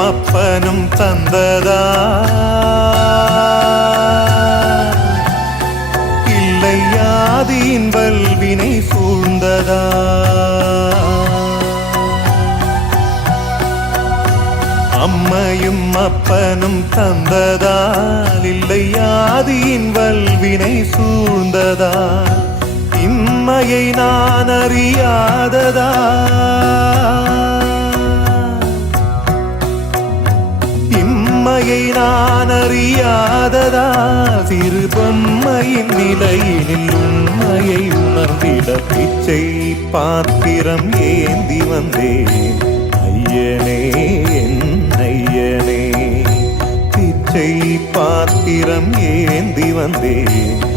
அப்பனும் தந்ததா இல்லை ஆதியின் வல்வினை சூழ்ந்ததா அம்மையும் அப்பனும் தந்ததால். இல்லை ஆதியின் வல்வினை சூழ்ந்ததா இம்மையை நான் அறியாததா நான் அறியாததால் சிறு பொம்மையின் நிலையில் உண்மையை உணர்ந்திட பிச்சை பாத்திரம் ஏந்தி வந்தேன். ஐயனே என் ஐயனே. பிச்சை பாத்திரம் ஏந்தி வந்தேன்.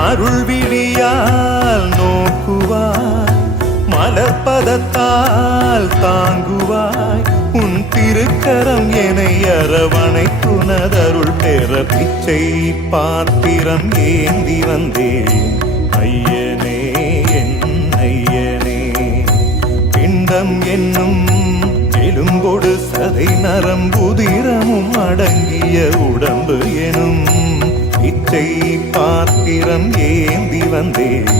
அருள் விழியால் நோக்குவாய் மலர்பதத்தால் தாங்குவாய் உன் திருக்கரம் என அரவணை துணதருள் பெற பிச்சை பாத்திரம் ஏந்தி வந்தேன். ஐயனே என் ஐயனே பிண்டம் என்னும் எலும்பொடு சதை நரம்புதிரமும் அடங்கிய உடம்பு எனும் இச்சை பாத்திரம் ஏந்தி வந்தேன்.